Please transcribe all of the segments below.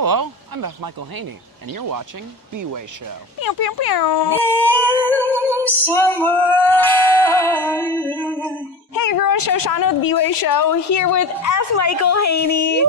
Hello, I'm F. Michael Haynie, and you're watching Below SHO. Pew, pew, pew. Hey everyone, Shoshana with Below SHO here with F. Michael Haynie.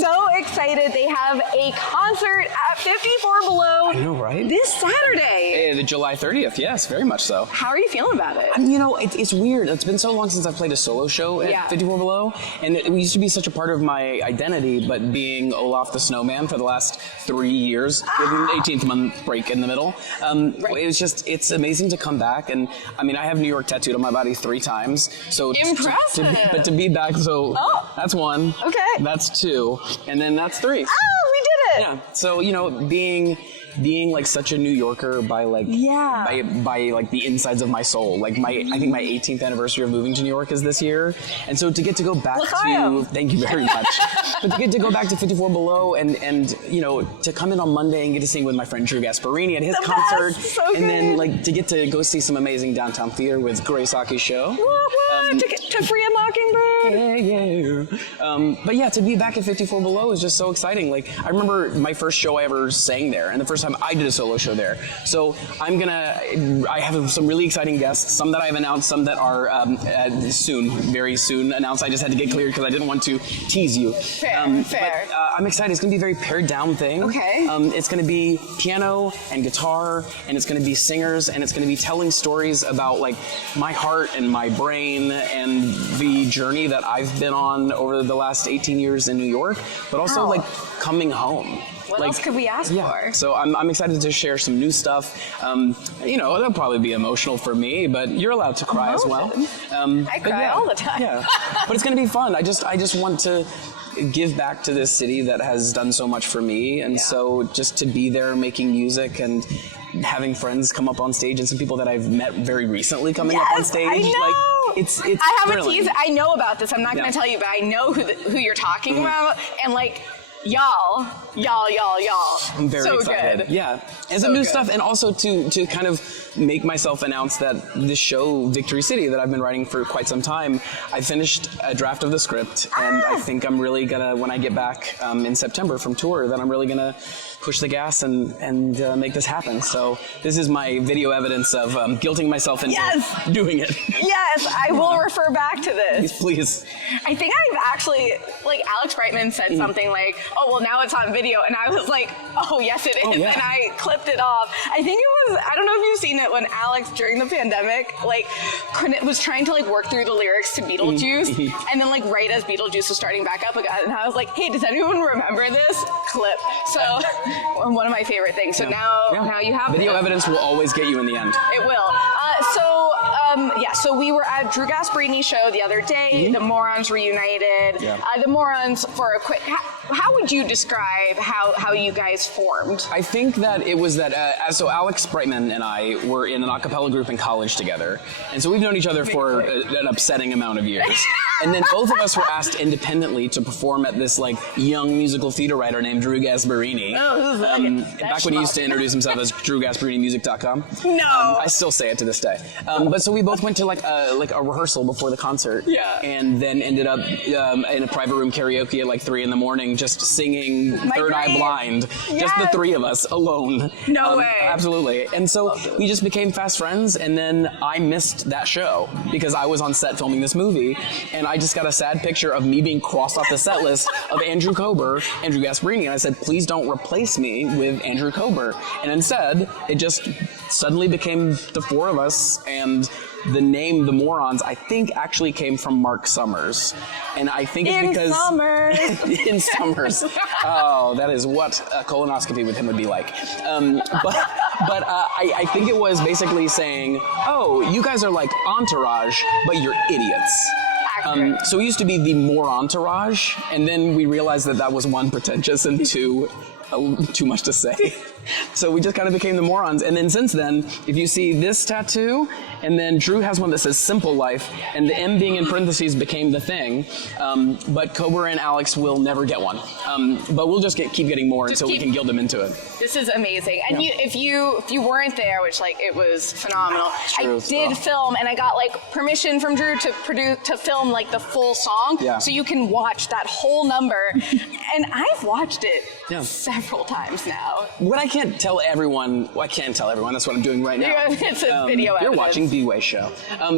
So excited. They have a concert at 54 Below. I know, right? This Saturday. The July 30th, yes, very much so. How are you feeling about it? You know, it's weird. It's been so long since I've played a solo show at 54 Below, and it used to be such a part of my identity, but being Olaf the Snowman for the last 3 years, with an 18th month break in the middle, it's amazing to come back, and I mean, I have New York tattooed on my body 3 times, so impressive. But to be back, so that's 1, okay, that's 2, and then that's 3. Oh, we did it! Yeah, so, you know, being like such a New Yorker by like by like the insides of my soul. Like I think my 18th anniversary of moving to New York is this year, and so to get to go back to thank you very much. But to get to go back to 54 Below and you know, to come in on Monday and get to sing with my friend Drew Gasparini at his concert, and then like to get to go see some amazing downtown theater with Grace Aki's show. To Free a Mockingbird. But yeah, to be back at 54 Below is just so exciting. Like I remember my first show I ever sang there, and the first time I did a solo show there. So I have some really exciting guests, some that I've announced, some that are very soon announced. I just had to get cleared because I didn't want to tease you. Fair. But, I'm excited. It's going to be a very pared down thing. Okay. It's going to be piano and guitar, and it's going to be singers, and it's going to be telling stories about like my heart and my brain and the journey that I've been on over the last 18 years in New York, but also like coming home. What else could we ask for? So I'm excited to share some new stuff. You know, it'll probably be emotional for me, but you're allowed to cry as well. I cry all the time. Yeah, but it's going to be fun. I just want to give back to this city that has done so much for me, and so just to be there making music and having friends come up on stage, and some people that I've met very recently coming up on stage. I know. Like it's I have thrilling. a tease. I know about this. I'm not going to tell you, but I know who you're talking about, and like. Y'all. I'm very excited. Good. Yeah. And some new stuff, and also to kind of make myself announce that this show, Victory City, that I've been writing for quite some time, I finished a draft of the script, and I think I'm really gonna, when I get back in September from tour, that I'm really gonna push the gas and make this happen. So this is my video evidence of guilting myself into doing it. Yes, I will refer back to this. Please. I think I've actually, like Alex Brightman said something like, oh, well, now it's on video. And I was like, oh, yes, it is. And I clipped it off. I think it was, I don't know if you've seen it, when Alex, during the pandemic, like, was trying to, like, work through the lyrics to Beetlejuice. And then, like, right as Beetlejuice was starting back up again. And I was like, hey, does anyone remember this clip? So, one of my favorite things. So now you have video evidence will always get you in the end. It will. So we were at Drew Gasparini show the other day. The Morons reunited. The Morons, for a quick, how would you describe how you guys formed? I think that it was that, so Alex Brightman and I were in an a cappella group in college together. And so we've known each other for an upsetting amount of years. And then both of us were asked independently to perform at this like young musical theater writer named Drew Gasparini. Back when he used to introduce himself as DrewGaspariniMusic.com. No. I still say it to this day. But so we both went to like a rehearsal before the concert. And then ended up in a private room karaoke at like 3 a.m, just singing Third Eye Blind. Just the 3 of us alone. No way. Absolutely. And so we just became fast friends, and then I missed that show because I was on set filming this movie, and I just got a sad picture of me being crossed off the set list of Andrew Gasparini, and I said, please don't replace me with Andrew Kober. And instead, it just suddenly became the 4 of us, and the name The Morons, I think, actually came from Mark Summers. And I think it's because... In Summers. Oh, that is what a colonoscopy with him would be like. But I think it was basically saying, oh, you guys are like Entourage, but you're idiots. So we used to be the More Entourage, and then we realized that was 1, pretentious, and 2, too much to say. So we just kind of became the morons. And then since then, if you see this tattoo, and then Drew has one that says Simple Life, and the M being in parentheses became the thing. But Cobra and Alex will never get one. But we'll just keep getting more until we can guild them into it. This is amazing. And if you weren't there, which like it was phenomenal, I did film, and I got like permission from Drew to film like the full song, so you can watch that whole number. And I've watched it several times now. What I can't tell everyone, well, I can't tell everyone, that's what I'm doing right now. It's a video You're evidence. watching Below SHO.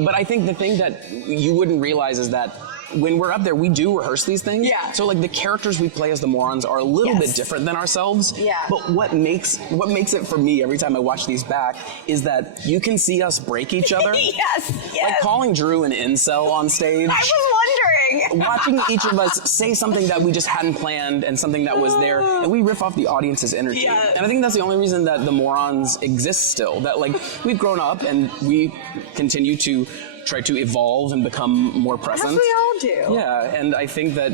But I think the thing that you wouldn't realize is that when we're up there, we do rehearse these things. Yeah. So like the characters we play as the morons are a little bit different than ourselves. Yeah. But what makes it for me every time I watch these back is that you can see us break each other. Yes. Like calling Drew an incel on stage. I was wondering. Watching each of us say something that we just hadn't planned and something that was there, and we riff off the audience's energy. Yeah. And I think that's the only reason that the morons exist still. That like we've grown up and we continue to try to evolve and become more present. As we all do. Yeah, and I think that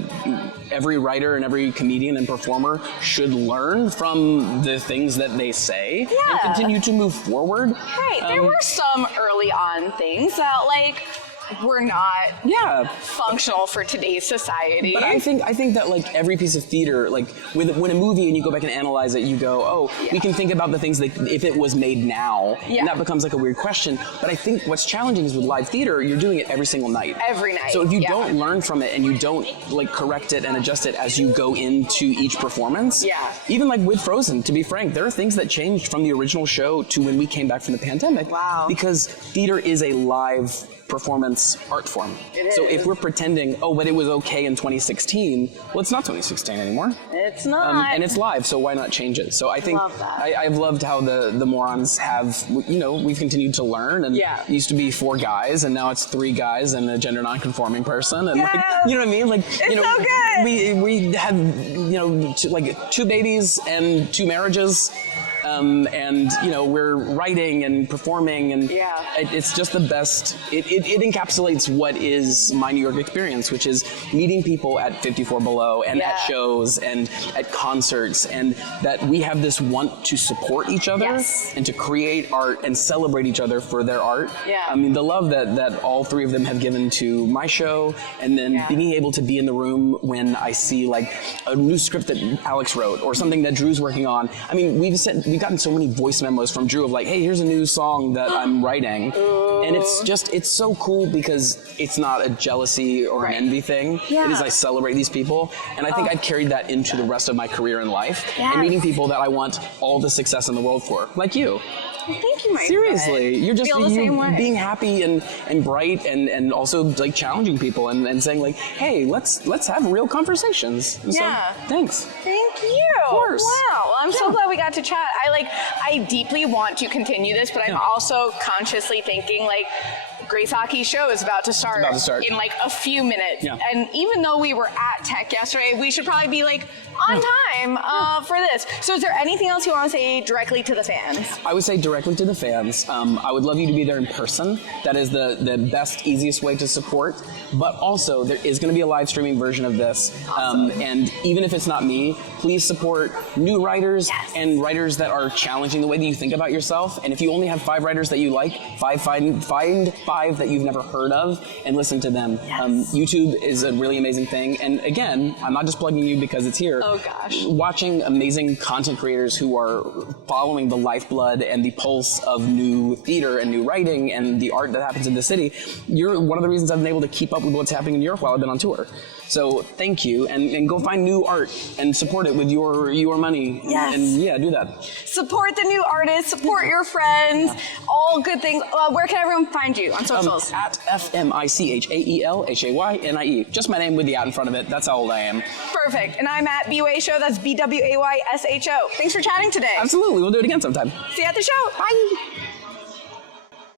every writer and every comedian and performer should learn from the things that they say and continue to move forward. Right. There were some early on things that like were not functional for today's society. But I think that like every piece of theater, like when a movie and you go back and analyze it, you go, we can think about the things that if it was made now, and that becomes like a weird question. But I think what's challenging is with live theater, you're doing it every single night. Every night. So if you don't learn from it and you don't like correct it and adjust it as you go into each performance, even like with Frozen, to be frank, there are things that changed from the original show to when we came back from the pandemic. Wow. Because theater is a live performance art form. So if we're pretending, but it was okay in 2016, well, it's not 2016 anymore. It's not. And it's live, so why not change it? So I think I've loved how the morons have, we've continued to learn, and it used to be 4 guys, and now it's 3 guys and a gender non-conforming person, and like, you know what I mean? Like, it's so good. We had, 2 babies and 2 marriages. And we're writing and performing, and it's just the best. It encapsulates what is my New York experience, which is meeting people at 54 Below and at shows and at concerts, and that we have this want to support each other and to create art and celebrate each other for their art. I mean, the love that all 3 of them have given to my show, and then being able to be in the room when I see like a new script that Alex wrote or something that Drew's working on. I mean, we've gotten so many voice memos from Drew of like, hey, here's a new song that I'm writing. And it's so cool because it's not a jealousy or an envy thing. It is I celebrate these people. And I think I've carried that into the rest of my career in life. And meeting people that I want all the success in the world for, like you. Thank you, my Seriously, friend. you're just you're being happy and bright and also like challenging people and saying like, hey, let's have real conversations. And so, thanks. Thank you. Of course. Wow. Well, I'm so glad we got to chat. I deeply want to continue this, but I'm also consciously thinking like, Grace Hockey's show is about to start in like a few minutes. And even though we were at Tech yesterday, we should probably be like on time for this. So is there anything else you want to say directly to the fans? I would say directly to the fans. I would love you to be there in person. That is the best, easiest way to support. But also, there is going to be a live streaming version of this. And even if it's not me, please support new writers and writers that are challenging the way that you think about yourself. And if you only have 5 writers that you like, find 5 that you've never heard of and listen to them. YouTube is a really amazing thing. And again, I'm not just plugging you because it's here. Oh gosh. Watching amazing content creators who are following the lifeblood and the pulse of new theater and new writing and the art that happens in the city, you're one of the reasons I've been able to keep up with what's happening in New York while I've been on tour. So thank you, and go find new art and support it with your money. And do that. Support the new artists, support your friends, all good things. Where can everyone find you on socials? At FMICHAELSHAYNIE. Just my name with the at in front of it. That's how old I am. Perfect. And I'm at BWASHO. That's BWAYSHO. Thanks for chatting today. Absolutely. We'll do it again sometime. See you at the show. Bye.